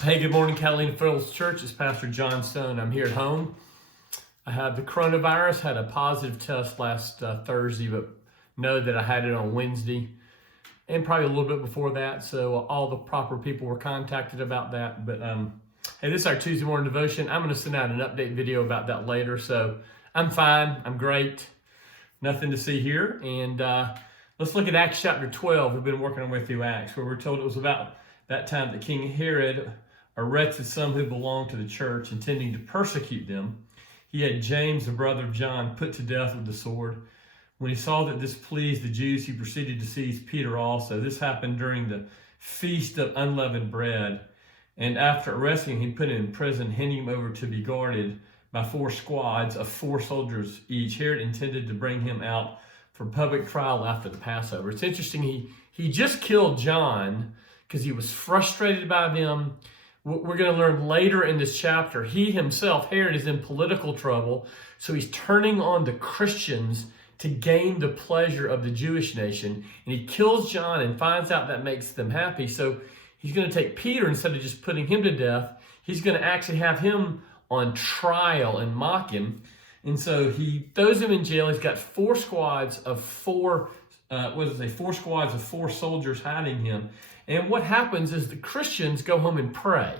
Hey, good morning, Catalina Federalist Church. It's Pastor John Stone. I'm here at home. I have the coronavirus, had a positive test last Thursday, but know that I had it on Wednesday and probably a little bit before that. So all the proper people were contacted about that. But hey, this is our Tuesday morning devotion. I'm going to send out an update video about that later. So I'm fine. I'm great. Nothing to see here. And let's look at Acts chapter 12. We've been working our way through Acts, where we're told it was about that time that King Herod arrested some who belonged to the church, intending to persecute them. He had James, the brother of John, put to death with the sword. When he saw that this pleased the Jews, he proceeded to seize Peter also. This happened during the Feast of Unleavened Bread. And after arresting him, he put him in prison, handing him over to be guarded by 4 squads of 4 soldiers each. Herod intended to bring him out for public trial after the Passover. It's interesting, he just killed John because he was frustrated by them. We're going to learn later in this chapter, he himself, Herod, is in political trouble, so he's turning on the Christians to gain the pleasure of the Jewish nation, and he kills John and finds out that makes them happy, so he's going to take Peter, instead of just putting him to death, he's going to actually have him on trial and mock him, and so he throws him in jail. He's got 4 squads of 4 soldiers hiding him. And what happens is the Christians go home and pray.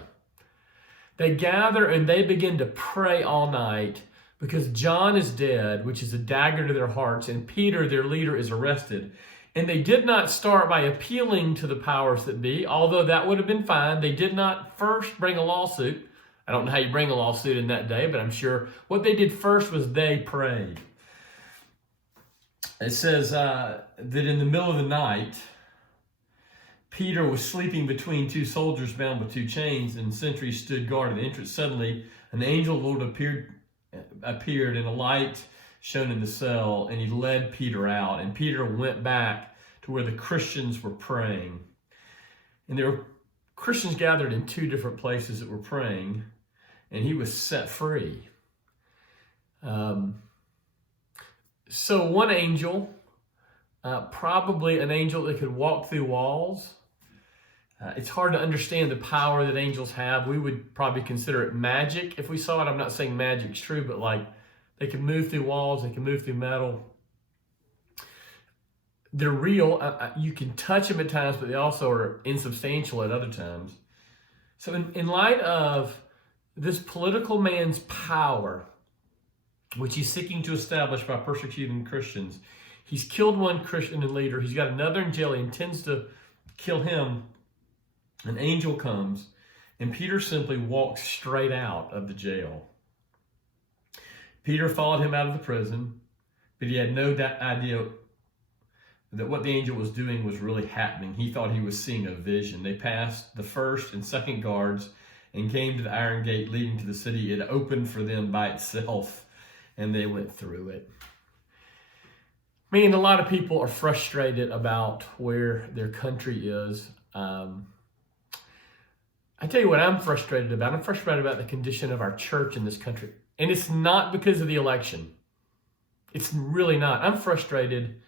They gather and they begin to pray all night because John is dead, which is a dagger to their hearts, and Peter, their leader, is arrested. And they did not start by appealing to the powers that be, although that would have been fine. They did not first bring a lawsuit. I don't know how you bring a lawsuit in that day, but I'm sure what they did first was they prayed. It says that in the middle of the night, Peter was sleeping between 2 soldiers bound with 2 chains, and sentries stood guard at the entrance. Suddenly, an angel of the Lord appeared, and a light shone in the cell, and he led Peter out. And Peter went back to where the Christians were praying. And there were Christians gathered in 2 different places that were praying, and he was set free. So one angel, probably an angel that could walk through walls. It's hard to understand the power that angels have. We would probably consider it magic if we saw it. I'm not saying magic's true, but like they can move through walls, they can move through metal. They're real. You can touch them at times, but they also are insubstantial at other times. So in light of this political man's power, which he's seeking to establish by persecuting Christians, he's killed one Christian and leader. He's got another in jail. He intends to kill him. An angel comes, and Peter simply walks straight out of the jail. Peter followed him out of the prison, but he had no idea that what the angel was doing was really happening. He thought he was seeing a vision. They passed the first and second guards and came to the iron gate leading to the city. It opened for them by itself, and they went through it. I mean, a lot of people are frustrated about where their country is. I tell you what I'm frustrated about. I'm frustrated about the condition of our church in this country. And it's not because of the election. It's really not. I'm frustrated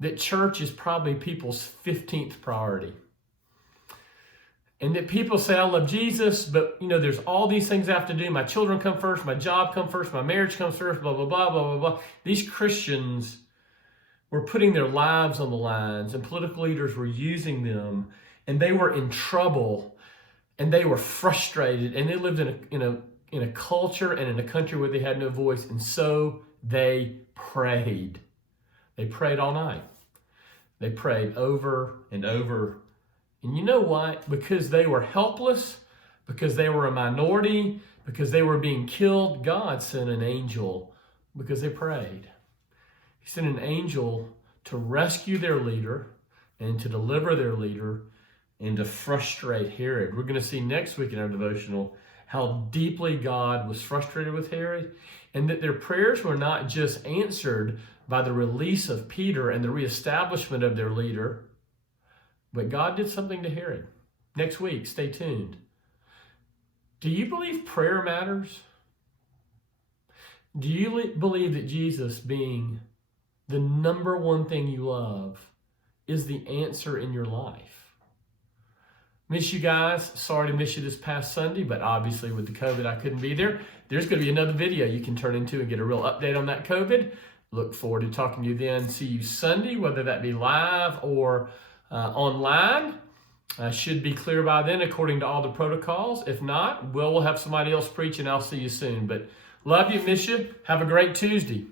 that church is probably people's 15th priority. And that people say, I love Jesus, but there's all these things I have to do. My children come first, my job comes first, my marriage comes first, blah, blah, blah, blah, blah, blah. These Christians were putting their lives on the lines, and political leaders were using them, and they were in trouble. And they were frustrated, and they lived in a culture and in a country where they had no voice, and so they prayed. They prayed all night. They prayed over and over. And you know what? Because they were helpless, because they were a minority, because they were being killed, God sent an angel because they prayed. He sent an angel to rescue their leader and to deliver their leader and to frustrate Herod. We're going to see next week in our devotional how deeply God was frustrated with Herod, and that their prayers were not just answered by the release of Peter and the reestablishment of their leader, but God did something to Herod. Next week, stay tuned. Do you believe prayer matters? Do you believe that Jesus, being the number one thing you love, is the answer in your life? Miss you guys. Sorry to miss you this past Sunday, but obviously with the COVID, I couldn't be there. There's going to be another video you can turn into and get a real update on that COVID. Look forward to talking to you then. See you Sunday, whether that be live or online. Should be clear by then according to all the protocols. If not, we'll have somebody else preach and I'll see you soon. But love you, miss you. Have a great Tuesday.